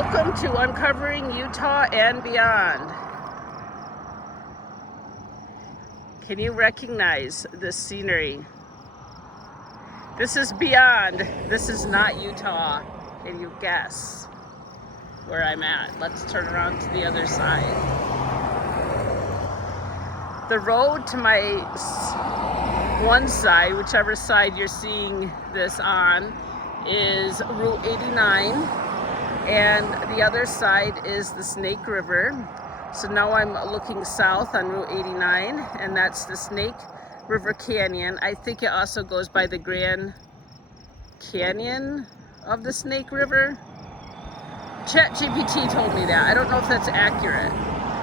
Welcome to Uncovering Utah and Beyond. Can you recognize this scenery? This is beyond. This is not Utah. Can you guess where I'm at? Let's turn around to the other side. The road to my one side, whichever side you're seeing this on, is Route 89. And the other side is the Snake River. So now I'm looking south on Route 89, and that's the Snake River Canyon. I think it also goes by the Grand Canyon of the Snake River. ChatGPT told me that. I don't know if that's accurate.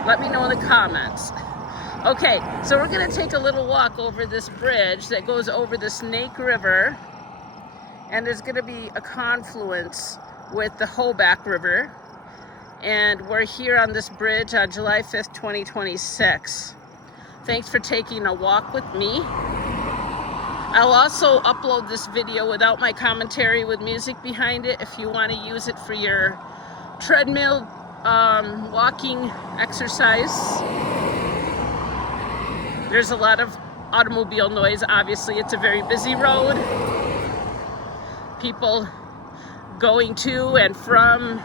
Let me know in the comments. Okay, so we're gonna take a little walk over this bridge that goes over the Snake River, and there's gonna be a confluence with the Hoback River, and we're here on this bridge on July 5th, 2026. Thanks for taking a walk with me. I'll also upload this video without my commentary with music behind it if you want to use it for your treadmill walking exercise. There's a lot of automobile noise. Obviously, it's a very busy road. People going to and from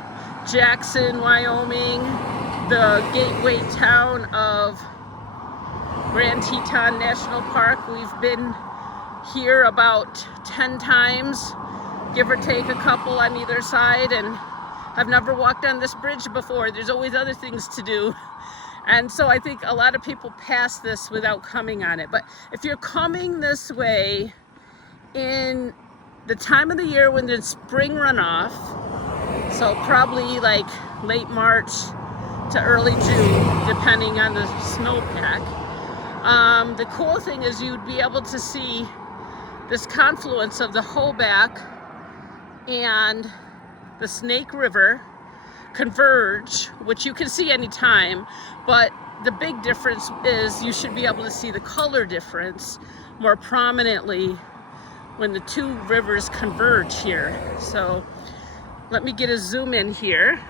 Jackson, Wyoming, the gateway town of Grand Teton National Park. We've been here about 10 times, give or take a couple on either side, and I've never walked on this bridge before. There's always other things to do. And so I think a lot of people pass this without coming on it. But if you're coming this way in the time of the year when there's spring runoff, so probably like late March to early June, depending on the snowpack, the cool thing is you'd be able to see this confluence of the Hoback and the Snake River converge, which you can see anytime, but the big difference is you should be able to see the color difference more prominently when the two rivers converge here. So let me get a zoom in here.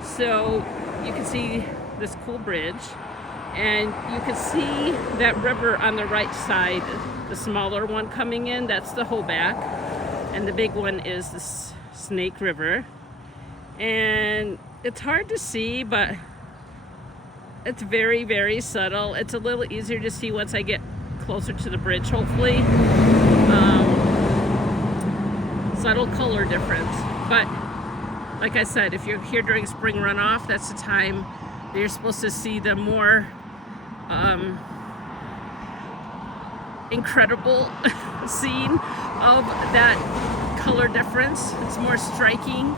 So you can see this cool bridge, and you can see that river on the right side, the smaller one coming in, that's the Hoback, and the big one is the Snake River. And it's hard to see, but it's very, very subtle. It's a little easier to see once I get closer to the bridge, hopefully. Subtle color difference. But like I said, if you're here during spring runoff, that's the time that you're supposed to see the more incredible scene of that color difference. It's more striking.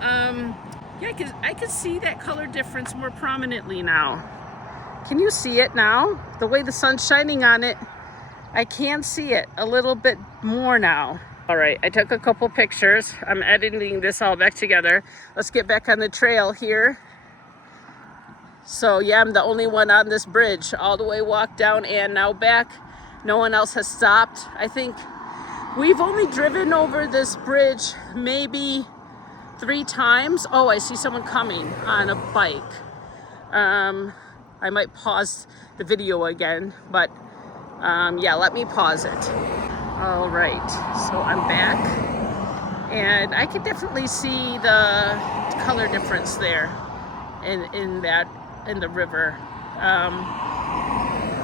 Yeah, I can see that color difference more prominently now. Can you see it now? The way the sun's shining on it, I can see it a little bit more now. All right, I took a couple pictures. I'm editing this all back together. Let's get back on the trail here. So yeah, I'm the only one on this bridge, all the way walked down and now back. No one else has stopped. I think we've only driven over this bridge maybe 3 times. Oh, I see someone coming on a bike. I might pause the video again, but yeah, let me pause it. All right, so I'm back, and I can definitely see the color difference there in the river.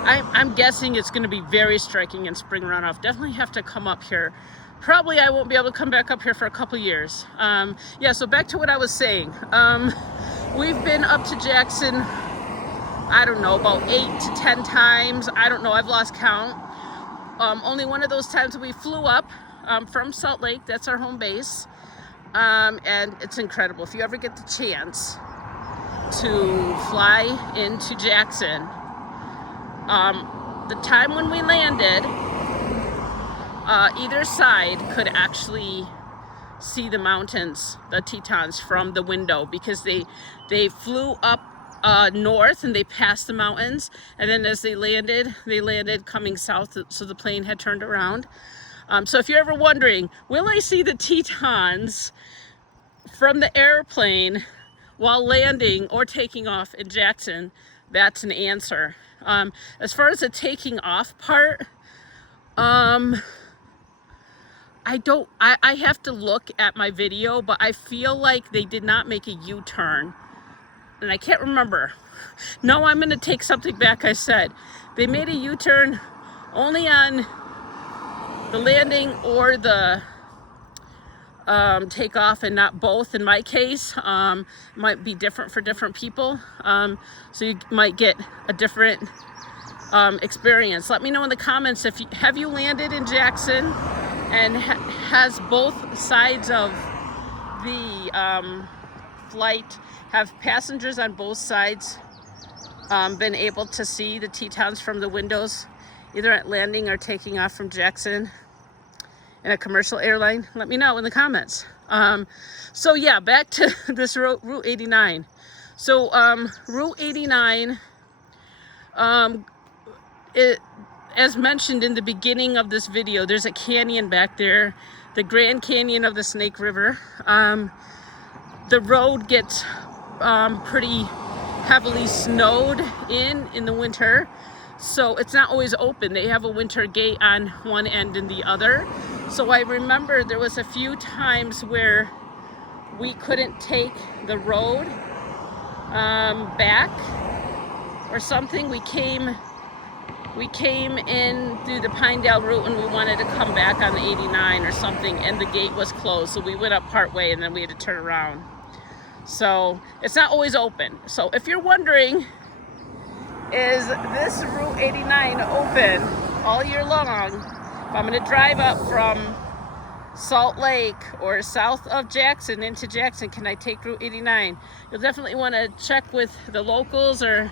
I'm guessing it's going to be very striking in spring runoff. Definitely have to come up here. Probably I won't be able to come back up here for a couple years. Yeah, so back to what I was saying. We've been up to Jackson, I don't know, about 8 to 10 times. I don't know, I've lost count. Only one of those times we flew up from Salt Lake, that's our home base. And it's incredible. If you ever get the chance to fly into Jackson, the time when we landed, either side could actually see the mountains, the Tetons, from the window, because they flew up north and they passed the mountains, and then as they landed coming south, so the plane had turned around. So if you're ever wondering, will I see the Tetons from the airplane while landing or taking off in Jackson, that's an answer. As far as the taking off part, I have to look at my video, but I feel like they did not make a U-turn. And I can't remember. No, I'm going to take something back I said. They made a U-turn only on the landing or the takeoff, and not both in my case. Might be different for different people. So you might get a different experience. Let me know in the comments if have you landed in Jackson, and has both sides of the flight, have passengers on both sides been able to see the Tetons from the windows, either at landing or taking off from Jackson in a commercial airline? Let me know in the comments. So yeah, back to this Route 89. So Route 89, as mentioned in the beginning of this video, there's a canyon back there, the Grand Canyon of the Snake River. The road gets pretty heavily snowed in the winter, so it's not always open. They have a winter gate on one end and the other. So I remember there was a few times where we couldn't take the road back or something. We came in through the Pinedale route and we wanted to come back on the 89 or something, and the gate was closed, so we went up part way and then we had to turn around. So it's not always open. So if you're wondering, is this Route 89 open all year long? If I'm going to drive up from Salt Lake or south of Jackson into Jackson, can I take Route 89? You'll definitely want to check with the locals, or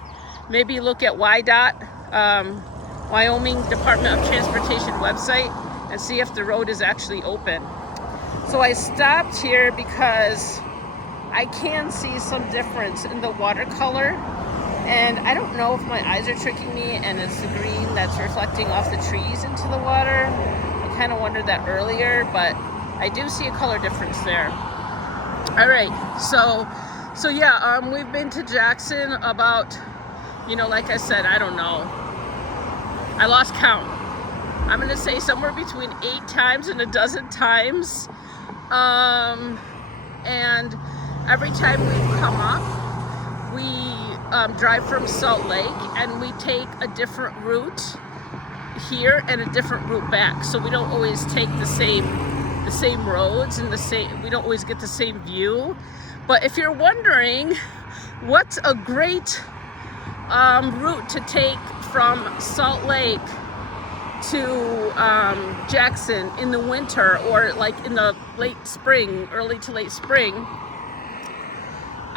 maybe look at WYDOT, Wyoming Department of Transportation website, and see if the road is actually open. So I stopped here because I can see some difference in the watercolor, and I don't know if my eyes are tricking me and it's the green that's reflecting off the trees into the water. I kind of wondered that earlier, but I do see a color difference there. All right, so yeah, we've been to Jackson about, like I said, I don't know, I lost count. I'm gonna say somewhere between 8 times and a dozen times, and every time we come up, we drive from Salt Lake and we take a different route here and a different route back. So we don't always take the same roads and we don't always get the same view. But if you're wondering what's a great route to take from Salt Lake to Jackson in the winter, or like in the late spring, early to late spring,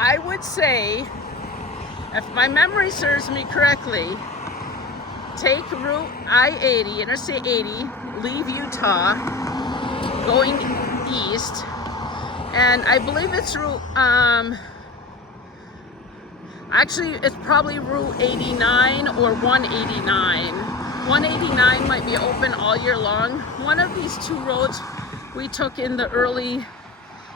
I would say, if my memory serves me correctly, take Route I-80, Interstate 80, leave Utah, going east, and I believe it's Route, actually it's probably Route 89 or 189. 189 might be open all year long. One of these two roads we took in the early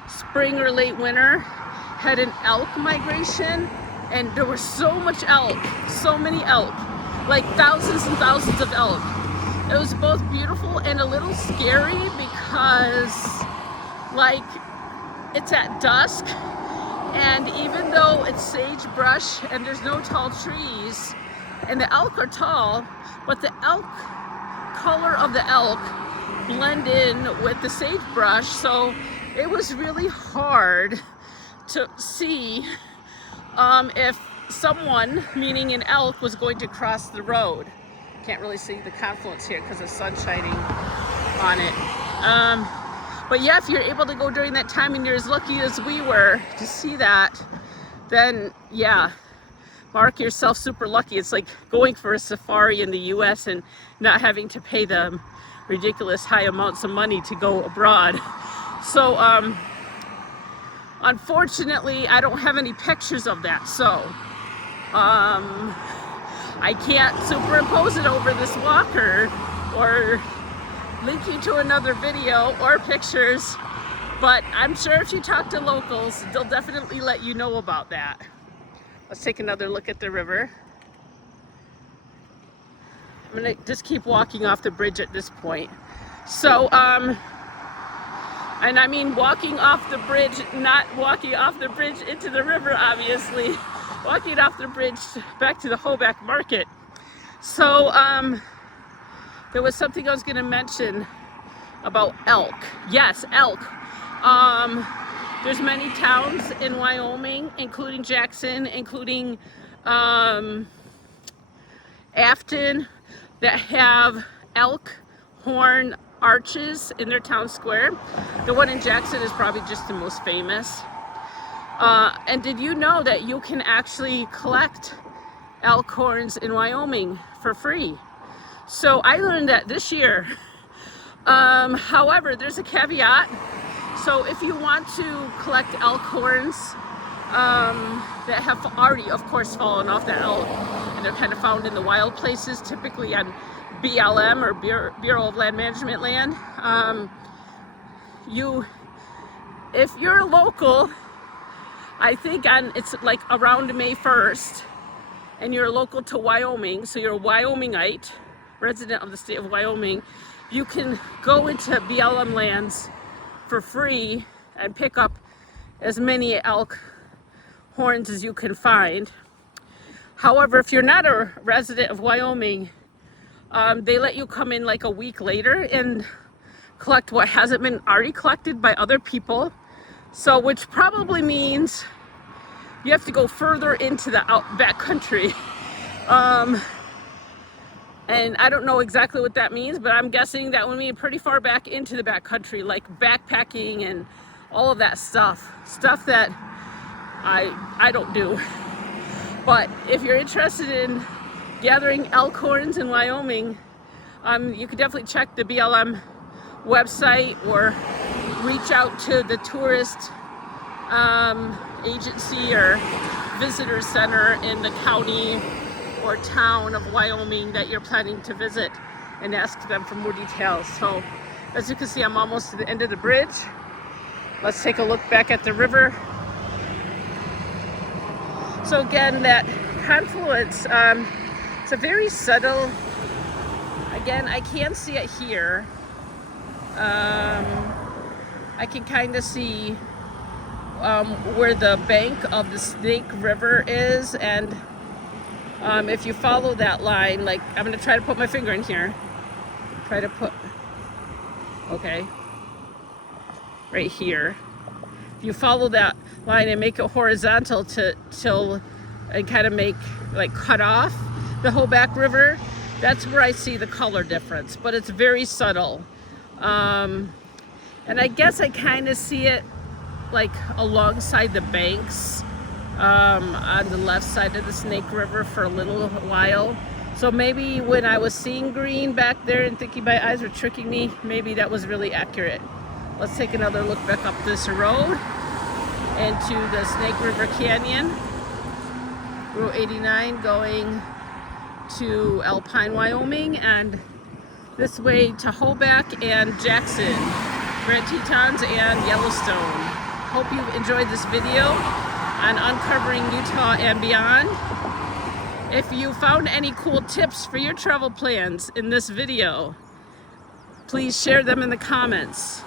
spring or late winter had an elk migration, and there was so much elk, so many elk, like thousands and thousands of elk. It was both beautiful and a little scary because, like, it's at dusk, and even though it's sagebrush and there's no tall trees, and the elk are tall, but the elk, color of the elk blend in with the sagebrush, so it was really hard to see if someone, meaning an elk, was going to cross the road. Can't really see the confluence here because the sun's shining on it. But yeah, if you're able to go during that time and you're as lucky as we were to see that, then yeah, mark yourself super lucky. It's like going for a safari in the US and not having to pay them ridiculous high amounts of money to go abroad. So unfortunately, I don't have any pictures of that, so I can't superimpose it over this walker or link you to another video or pictures, But I'm sure if you talk to locals, they'll definitely let you know about that. Let's take another look at the river. I'm gonna just keep walking off the bridge at this point. So, and I mean walking off the bridge, not walking off the bridge into the river, obviously. Walking off the bridge back to the Hoback market. So, there was something I was gonna mention about elk. Yes, elk. There's many towns in Wyoming, including Jackson, including Afton, that have elk horn arches in their town square. The one in Jackson is probably just the most famous. And did you know that you can actually collect elk horns in Wyoming for free? So I learned that this year. However, there's a caveat. So if you want to collect elk horns that have already, of course, fallen off the elk, and they're kind of found in the wild places, typically on BLM or Bureau of Land Management land, if you're local, I think it's like around May 1st, and you're local to Wyoming, so you're a Wyomingite, resident of the state of Wyoming, you can go into BLM lands for free and pick up as many elk horns as you can find. However, if you're not a resident of Wyoming, they let you come in like a week later and collect what hasn't been already collected by other people. So, which probably means you have to go further into the outback country. And I don't know exactly what that means, but I'm guessing that would mean pretty far back into the backcountry, like backpacking and all of that stuff that I don't do. But if you're interested in gathering elk horns in Wyoming, you can definitely check the BLM website or reach out to the tourist agency or visitor center in the county or town of Wyoming that you're planning to visit and ask them for more details. So as you can see, I'm almost to the end of the bridge. Let's take a look back at the river. So again, that confluence, it's a very subtle, again, I can't see it here. I can kind of see where the bank of the Snake River is, and if you follow that line, like I'm going to try to put my finger in here, okay, right here. If you follow that line and make it horizontal till and kind of make, like, cut off the Hoback River, that's where I see the color difference, but it's very subtle. And I guess I kind of see it like alongside the banks on the left side of the Snake River for a little while. So maybe when I was seeing green back there and thinking my eyes were tricking me, maybe that was really accurate. Let's take another look back up this road into the Snake River Canyon. Route 89 going to Alpine, Wyoming, and this way to Hoback and Jackson, Grand Tetons and Yellowstone. Hope you enjoyed this video on uncovering Utah and beyond. If you found any cool tips for your travel plans in this video, please share them in the comments.